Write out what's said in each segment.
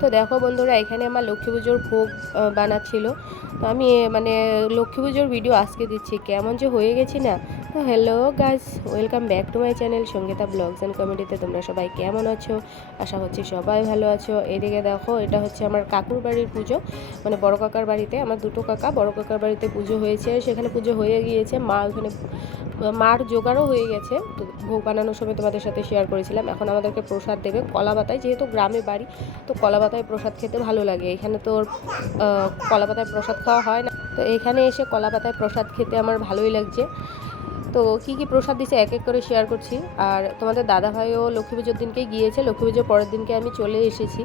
তো দেখো বন্ধুরা, এখানে আমার লক্ষ্মী পুজোর ভোগ বানাচ্ছিল। তো আমি মানে লক্ষ্মী পুজোর ভিডিও আজকে দিচ্ছি, কেমন যে হয়ে গেছি না। তো hello guys, welcome back to my channel Sangeeta vlogs and কমেডিতে। তোমরা সবাই কেমন আছো? আশা করছি সবাই ভালো আছো। এদিকে দেখো, এটা হচ্ছে আমার কাকুর বাড়ির পুজো, মানে বড় কাকার বাড়িতে। আমার দুটো কাকা, বড় কাকার বাড়িতে পুজো হয়েছে, সেখানে পুজো হয়ে গিয়েছে। মা ওখানে মার জোগাড়ও হয়ে গেছে। তো ভোগ বানানোর সময় তোমাদের সাথে শেয়ার করেছিলাম। এখন আমাদেরকে প্রসাদ দেবে কলা পাতায়, যেহেতু গ্রামে বাড়ি, তো কলা পাতায় প্রসাদ খেতে ভালো লাগে। এখানে তো কলা পাতায় প্রসাদ খাওয়া হয় না, তো এখানে এসে কলা পাতায় প্রসাদ খেতে আমার ভালোই লাগছে। তো কী কী প্রসাদ দিছে এক এক করে শেয়ার করছি। আর তোমাদের দাদাভাইও লক্ষ্মী পুজোর দিনকেই গিয়েছে, লক্ষ্মী পুজোর পরের দিনকে আমি চলে এসেছি,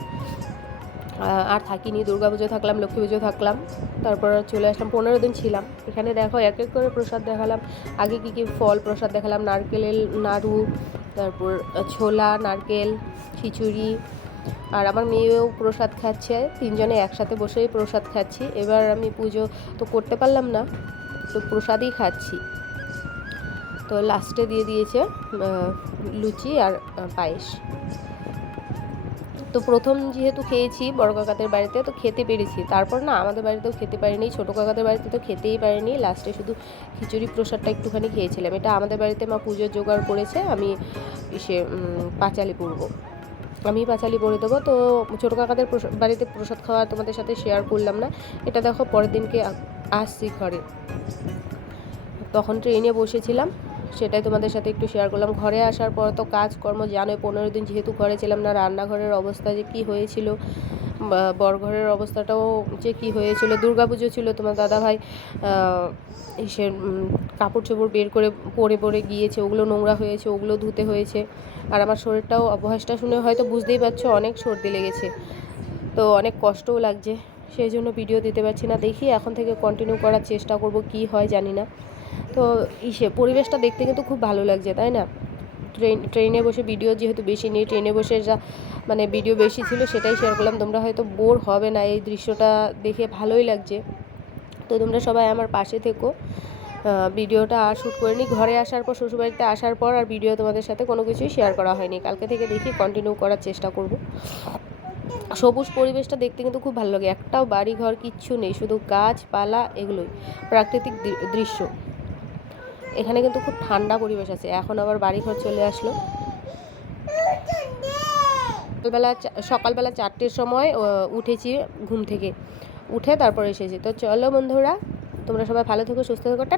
আর থাকিনি। দুর্গা পুজো থাকলাম, লক্ষ্মী পুজো থাকলাম, তারপর চলে আসলাম, 15 দিন ছিলাম। এখানে দেখো এক এক করে প্রসাদ দেখালাম। আগে কী কী ফল প্রসাদ দেখালাম, নারকেলের নাড়ু, তারপর ছোলা, নারকেল, খিচুড়ি। আর আমার মেয়েও প্রসাদ খাচ্ছে, তিনজনে একসাথে বসেই প্রসাদ খাচ্ছি। এবার আমি পুজো তো করতে পারলাম না, তো প্রসাদই খাচ্ছি। তো লাস্টে দিয়ে দিয়েছে লুচি আর পায়েস। তো প্রথম যেহেতু খেয়েছি বড় কাকাদের বাড়িতে, তো খেতে পেরেছি। তারপর না আমাদের বাড়িতেও খেতে পারিনি, ছোটো কাকাদের বাড়িতে তো খেতেই পারিনি। লাস্টে শুধু খিচুড়ি প্রসাদটা একটুখানি খেয়েছিলাম। এটা আমাদের বাড়িতে মা পুজোর জোগাড় করেছে, আমি সে পাঁচালি পরবো, আমি পাঁচালি পরে দেবো। তো ছোটো কাকাদের বাড়িতে প্রসাদ খাওয়া তোমাদের সাথে শেয়ার করলাম না। এটা দেখো পরের দিনকে আসছি ঘরে, তখন ট্রেনে বসেছিলাম, সেটাই তোমাদের সাথে একটু শেয়ার করলাম। ঘরে আসার পর তো কাজকর্ম জানোই, 15 দিন যেহেতু ঘরে ছিলাম না, রান্নাঘরের অবস্থা যে কী হয়েছিল, বরঘরের অবস্থাটাও যে কী হয়েছিল। দুর্গাপুজো ছিল, তোমার দাদাভাই সে কাপড় চোপড় বের করে পরে পরে গিয়েছে, ওগুলো নোংরা হয়েছে, ওগুলো ধুতে হয়েছে। আর আমার শরীরটাও, অভ্যাসটা শুনে হয়তো বুঝতেই পারছো, অনেক সর্দি লেগেছে, তো অনেক কষ্টও লাগছে, সেই জন্য ভিডিও দিতে পারছি না। দেখি এখন থেকে কন্টিনিউ করার চেষ্টা করব, কি হয় জানি না। তো পরিবেশটা দেখতে কিন্তু খুব ভালো লাগছে, তাই না? ট্রেনে বসে ভিডিও যেহেতু বেশি নেই, ট্রেনে বসে যা মানে ভিডিও বেশি ছিল সেটাই শেয়ার করলাম। তোমরা হয়তো বোর হবে না, এই দৃশ্যটা দেখে ভালোই লাগছে। তো তোমরা সবাই আমার পাশে থেকো। ভিডিওটা আর শ্যুট করিনি, ঘরে আসার পর, শ্বশুরবাড়িতে আসার পর আর ভিডিও তোমাদের সাথে কোনো কিছুই শেয়ার করা হয়নি। কালকে থেকে দেখি কন্টিনিউ করার চেষ্টা করব। সবুজ পরিবেশটা দেখতে কিন্তু খুব ভালো লাগে, একটাও বাড়ি ঘর কিচ্ছু নেই, শুধু গাছপালা, এগুলোই প্রাকৃতিক দৃশ্য। এখানে কিন্তু খুব ঠান্ডা পরিবেশ আছে। এখন আবার বাড়িঘর চলে আসলো। সকালবেলা 4টের সময় উঠেছি ঘুম থেকে, উঠে তারপর এসেছি। তো চলো বন্ধুরা, তোমরা সবাই ভালো থেকো, সুস্থ থেকো, টাটা।